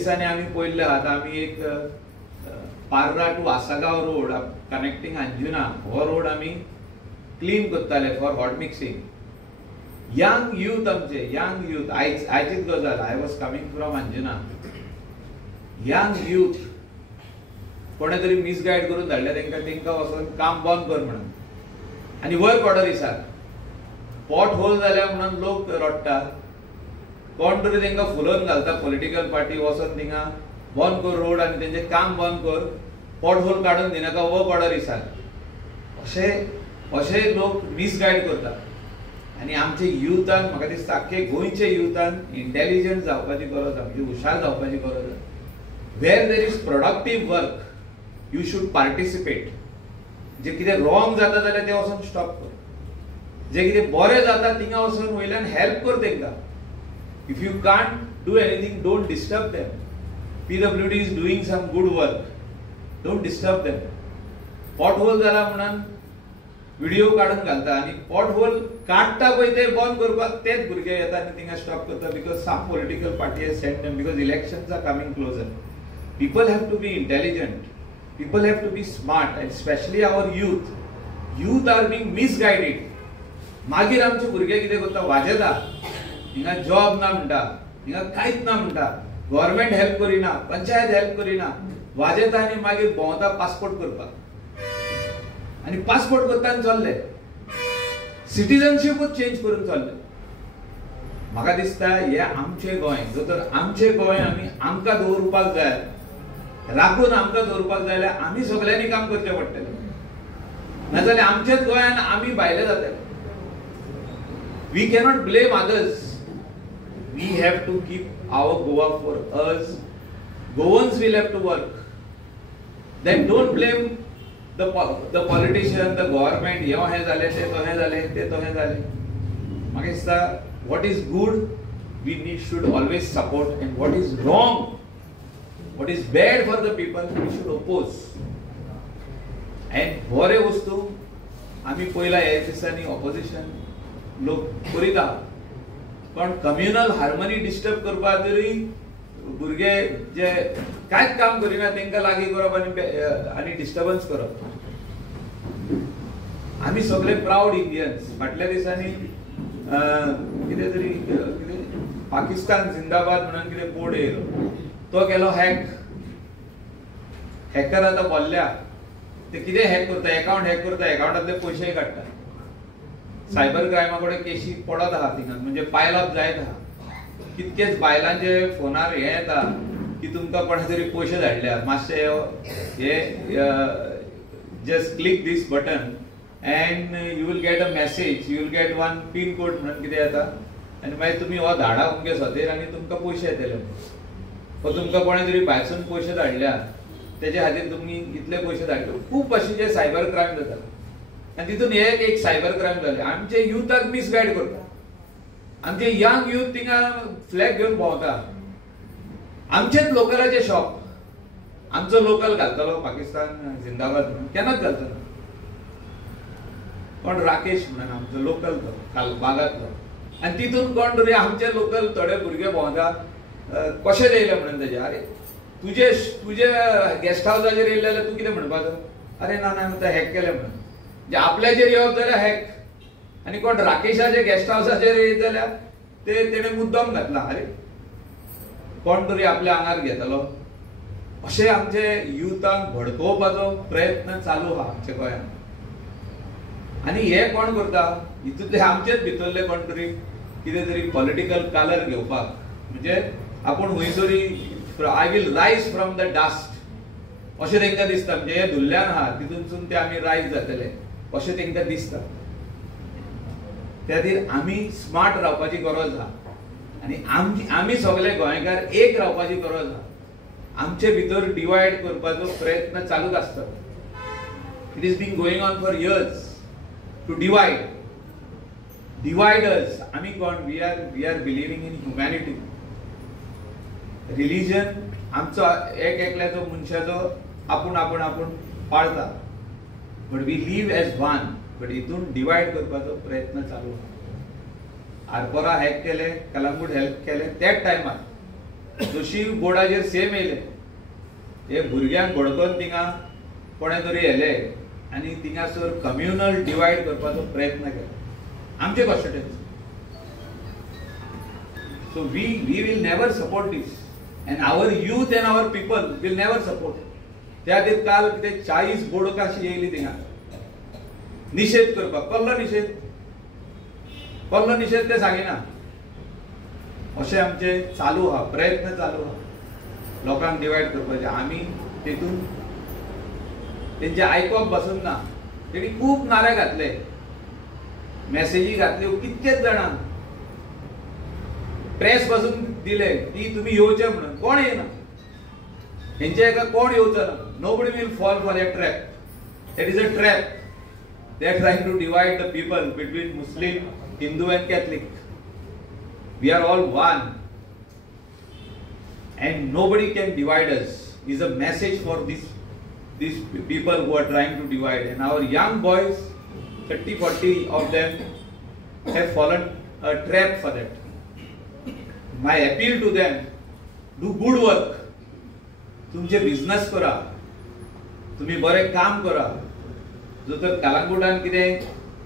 दिसांनी आमी पळयल्ले आतां आमी एक Parra to Assagao road connecting Anjuna हो रोड आमी क्लीन करताले for hot mixing. Young youth आमचे यंग यूथ आयचीच गजाल. I was coming from Anjuna. Young youth कोणे तरी मिसगायड करून धाडले तेंका वचून काम बंद कर म्हणून आनी वर्क ऑर्डर दिसात. पॉट होल जाल्या म्हणून लोक रडटात. कोण तरी तेंका फुलोवन घालता पॉलिटिकल पार्टी वचून थिंगा बंद कर रोड आनी तेंचें काम बंद कर. पॉट होल काडून दिनाका वर्क ऑर्डर दिसात. अशे लोक मिसगायड करतात. आनी आमचे युथान म्हाका दिसता आख्खे गोंयचे युथान इंटेलिजंट जावपाची गरज आसा, म्हणजे हुशार जावपाची गरज आसा. Where there is productive work you should participate. जे कितें रॉंग जाता जाल्यार ते वचून स्टॉप कर. जे कितें बरें जाता थिंगा वचून वयल्यान हेल्प कर तेंकां. If you can't do anything don't disturb them. PWD is doing some good work. Don't disturb them. Pothole जाला म्हणून व्हिडिओ काढून घालता आनी पॉट होल काडटा पळय ते बंद करपाक तेच भुरगे येता आनी थिंगा स्टॉप करता. Because some political party has sent them. Because elections are coming closer. People have to be intelligent. People have to be smart. And specially our youth are being misguided. मागीर आमचे भुरगे कितें करता वाजेता. हिंगा जॉब ना म्हणटा, हिंगा कांयच ना म्हणटा. गव्हर्नमेंट हेल्प करिना, पंचायत हेल्प करिना. वाजेता आनी मागीर भोंवता पासपोर्ट करपाक. आनी पासपोर्ट करता आनी चल्ले. सिटीजनशिपूच चेंज करून चल्ले. म्हाका दिसता हे आमचे गोंय. जर तर आमचे गोंय आमकां दवरपाक जाय, राखून आमकां दवरपाक जाय जाल्यार आमी सगळ्यांनी काम करचें पडटलें. नाजाल्यार आमचेच गोंयान आमी भायले जातले. We cannot blame others. We have to keep our Goa for us. Goans will have to work. Then don't blame the politician, the government. हे हे जाले, ते तहे जाले, ते तहे जाले. म्हाका दिसता what is good we should always support, and what is wrong, what is bad for the people, we should oppose. And बरे वस्तू आमी पयला हे दिसांनी ऑपोजिशन लोक करिता. पण कम्युनल हार्मनी डिस्टर्ब करपा तरी भुरगे जे कांयच काम करिना तेंकां लागीं करप आनी डिस्टर्बन्स करप. आमी सगळे प्राउड इंडियन्स. फाटल्या दिसांनी कितें तरी पाकिस्तान जिंदाबाद म्हणून कितें बोर्ड येयलो. तो केलो हॅक. हॅकर आतां बोल्ल्या ते कितें हॅक करता, अकाउंट हॅक करता, अकाउंटांतले पयशेय काडटा. सायबर क्रायमा कडेन केशी पडत आहा थिंगा, म्हणजे पायल अप जायत आहा. कितकेच बायलांचे फोनार हे येता की तुमकां कोणे तरी पयशे धाडल्यात, मातशे हे just click this button and you will get a message, you will get one pin code म्हणून कितें येता आनी मागीर तुमी हो धाडा अमके सोतेर आनी तुमकां पयशे येतले. वा तुमकां कोणे तरी भायरसून पयशे धाडल्यात तेजे खातीर तुमी इतले पयशे धाडले. खूब भशेचे सायबर क्रायम जाता. आनी तितून एक सायबर क्रायम जाले. आमचे युथाक मिसगायड करता. आमचे यंग युथ थिंगा फ्लॅग घेवन भोंवता. आमचेच लोकलाचे शॉप. आमचो लोकल घालतलो पाकिस्तान जिंदाबाद म्हणून केन्नाच घालतलो. कोण राकेश म्हणून आमचो लोकल तो बागातलो. आनी तितून कोण तरी आमचे लोकल थोडे भुरगे भोंवता. कशें येयले म्हणून तेजे. अरे तुजे गेस्ट हावसाचेर येयले जाल्यार तूं कितें म्हणपाचो. अरे ना ना हॅक केले म्हणून. जे आपल्याचेर येवप जाल्यार हॅक. आनी कोण राकेशाचे गेस्ट हावसाचेर येयत जाल्यार तेणे मुद्दम घातला. अरे कोण तरी आपल्या आंगार घेतलो. अशें आमचे युथांक भडकोवपाचो प्रयत्न चालू आहा आमच्या गोंयांत. आनी हे कोण करता, हितूंतले आमचेच भितरले कोण तरी कितें तरी पॉलिटिकल कलर घेवपाक. म्हणजे आपूण खंयसरी आय विल रायज फ्रॉम द डस्ट अशें तेंकां दिसता. म्हणजे हे धुल्ल्यान आहा तितूनसून ते आमी रायज जातले अशें तेंकां दिसता. त्या खातीर आमी स्मार्ट रावपाची गरज आहा. आनी आमी सगळे गोंयकार एक रावपाची गरज आहा. आमचे भितर डिवायड करपाचो प्रयत्न चालूच आसता. It is been going on for years to divide us. आमी कोण we are believing in humanity. Religion आमचो एक एकल्याचो मनशाचो आपूण पाळता. But we live as one. But हितून डिवायड करपाचो प्रयत्न चालू आहा. आरपोरा हॅक केले, कलंगूट हॅक केले त्याच टायमार. जशी बोर्डाचेर सेम येयले हे भुरग्यांक भडकोवन थिंगा कोणे तरी येले आनी थिंगासर कम्युनल डिवायड करपाचो प्रयत्न केलो आमचे constituency. So we will never support this, and our youth and our people will never support. त्या खातीर काल कितें 40 बोडकां अशी येयली थिंगा निषेध करपाक. कसलो निषेध ते सांगिना. अशें आमचे चालू आहा, प्रयत्न चालू आहा लोकांक डिवायड करपाचे. आमी तेतून तेंचे आयकप बसून ना. तेणी खूब नारे घातले, मेसेजी घातल्यो कितकेच जाणांक. प्रेस पासून दिले की तुम्ही येवचे म्हणून. कोण येना हेंचे एका कोण येवचो ना. Nobody will fall for a trap. That is a trap. They are trying to divide the people between Muslim, Hindu and Catholic. We are all one and nobody can divide us. Is a message for these people who are trying to divide, and our young boys, 30-40 of them have fallen a trap for that. My appeal to them, do good work. तुमचे business करा, तुम्ही बरे काम करा. जो तर कलंगुटान कितें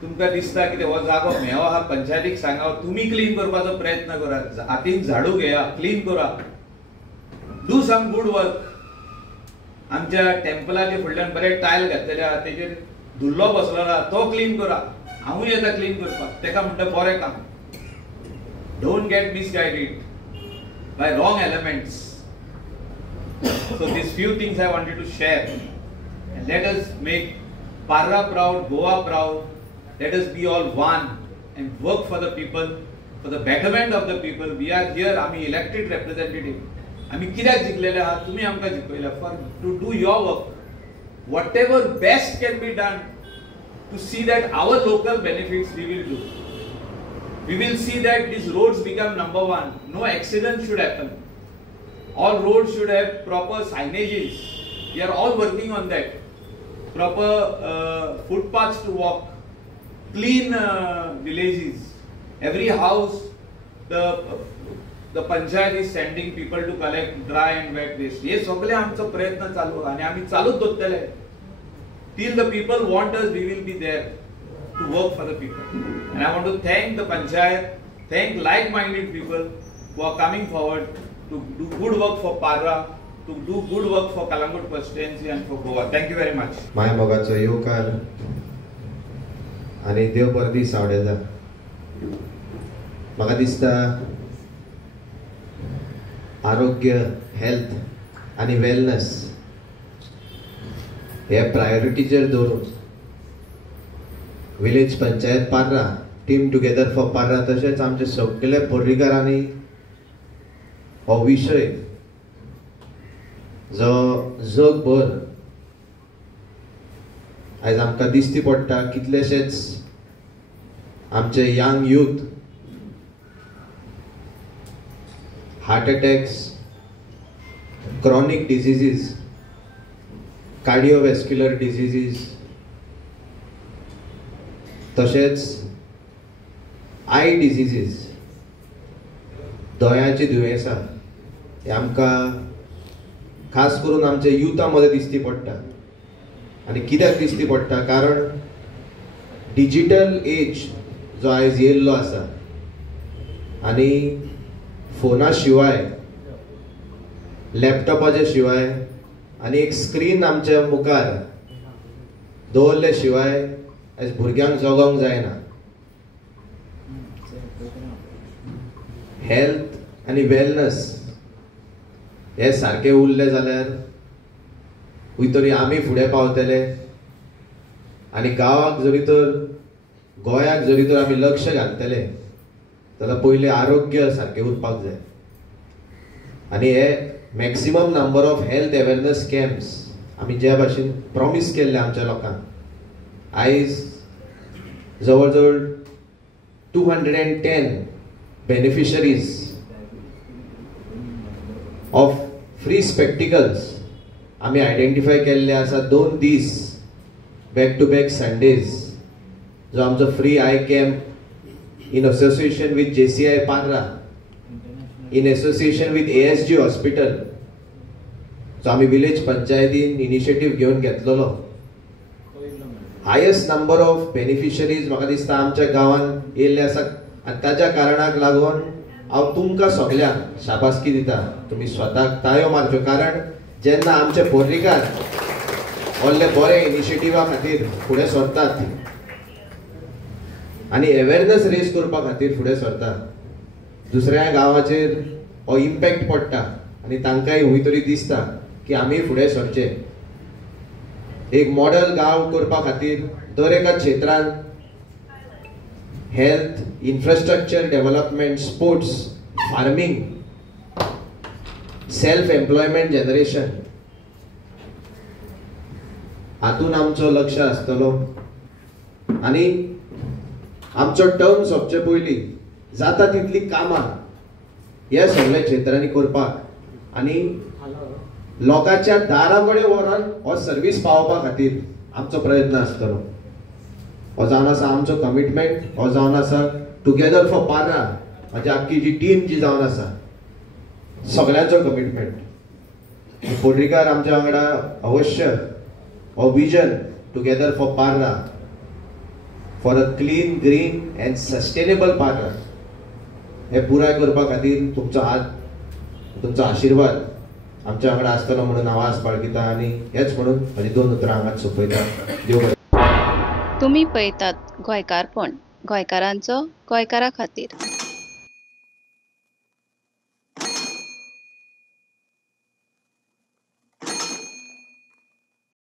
तुमकां दिसता कितें हो जागो मेळो आहा पंचायतीक सांगा तुम्ही क्लीन करपाचो प्रयत्न करा. हातीन झाडू घेया, क्लीन करा. Do some good work. आमच्या टेम्पलाचे फुडल्यान बरे टायल घातलेले आहा, तेजेर धुल्लो बसलो आहा, तो क्लीन करा. हांवूय येता क्लीन करपाक. तेका म्हणटा बरें काम. Don't get misguided by wrong elements. So these few things I wanted to share, and let us make Parra proud, Goa proud. Let us be all one and work for the people, for the betterment of the people. We are here, आम्ही elected representative. आम्ही कित्याक जिखलेले आहात? तुम्ही आमकां जिखयला for to do your work. Whatever best can be done to see that our local benefits we will do. We will see that these roads become number one. No accident should happen. All roads should have proper signages. We are all working on that. Proper footpaths to walk. Clean villages. Every house, the panchayat is sending people to collect dry and wet waste. हे सगळे आमचो प्रयत्न चालू आहा आणि आम्ही चालूच दवरतले. Till the people want us, we will be there to work for the people. And I want to thank the Panchayat, thank like-minded people who are coming forward to do good work for Parra, to do good work for Kalangut constituency and for Goa. Thank you very much. माया मोगाचो येवकार आनी देव बरो दीस आवडेजा. म्हाका दिसता आरोग्य, health आनी wellness हे प्रायोरिटीचेर दवरून village panchayat Parra, team together for Parra, तशेंच आमचे सगळे पर्रीकारांनी हो विशय जो जगभर आयज आमकां दिसती पडटा. कितलेशेच आमचे young youth heart attacks, chronic diseases, cardiovascular diseases, तशेंच आय डिजीजीस, दोळ्यांची दुयेंसां हे आमकां खास करून आमच्या युथा मध्ये दिसती पडटा. आनी कित्याक दिसती पडटा? कारण डिजिटल एज जो आयज येयल्लो आसा आनी फोना शिवाय, लॅपटॉपाच्या शिवाय आनी एक स्क्रीन आमच्या मुखार दवरले शिवाय आयज भुरग्यांक जगोंक जायना. हेल्थ आनी वेलनेस हे सारखे उरले जाल्यार खंय तरी आमी फुडें पावतले. आनी गांवाक जरी तर, गोंयाक जरी तर आमी लक्ष घालतले जाल्यार पयले आरोग्य सारकें उरपाक जाय. आनी हे maximum number of health awareness camps आमी जे भाशेन प्रॉमिस केल्ले आमच्या लोकांक, आयज जवळ जवळ 210 बेनिफिशरीज ऑफ फ्री स्पेक्टिकल्स आमी आयडेंटिफाय केल्ले आसा. 2 दीस बॅक टू बॅक संडेज जो आमचो free I camp in association with JCI Parra in association with ASG Hospital, so आम्ही विलेज पंचायतीन इनिशिएटिव्ह घेऊन घेतलेलो. हायेस्ट नंबर ऑफ बेनिफिशरीज म्हाका दिसता आमच्या गावात येयल्ले आसात आनी ताच्या कारणाक लागून हांव तुमकां सगळ्यांक शाबासकी दिता. तुम्ही स्वताक ताळयो मारच्यो, कारण जेन्ना आमचे पोर्रीकार व्हडले बरे इनिशिएटिव्हा खातीर फुडें सरतात आनी अवेरनेस रेज करपा खातीर फुडें सरतात, दुसऱ्या गांवाचेर हो इम्पॅक्ट पडटा आनी तांकांय खंय तरी दिसता की आमी फुडें सरचे. एक मॉडल गांव करपा खातीर दर एका क्षेत्रांत health, infrastructure development, sports, farming, self employment generation हातून आमचो लक्ष आसतलो. आनी आमचो टर्म सोंपचे पयलीं जाता तितली कामां ह्या सगळ्या क्षेत्रांनी करपाक आनी लोकांच्या दारा कडेन व्हरून हो सर्वीस पावोवपा खातीर आमचो प्रयत्न आसतलो. हो जावन आसा आमचो कमिटमेंट, हो जावन आसा टुगेदर फॉर पार्रा, म्हाजी आख्खी जी टीम जी जावन आसा सगळ्यांचो कमिटमेंट. पोर्रीकार आमच्या वांगडा अवश्य हो vision together for Parra, for a clean, green end sustainable Parra हे पुराय करपा खातीर तुमचो हात, तुमचो आशिर्वाद आमच्या वांगडा आसतलो म्हणून हांव आस बाळगिता आनी हेच म्हणून म्हजी 2 उतरां हांगाच सोंपयता. देव बरें. तुम्ही पळयतात गोंयकारपण, गोंयकारांचो गोंयकारा खातीर.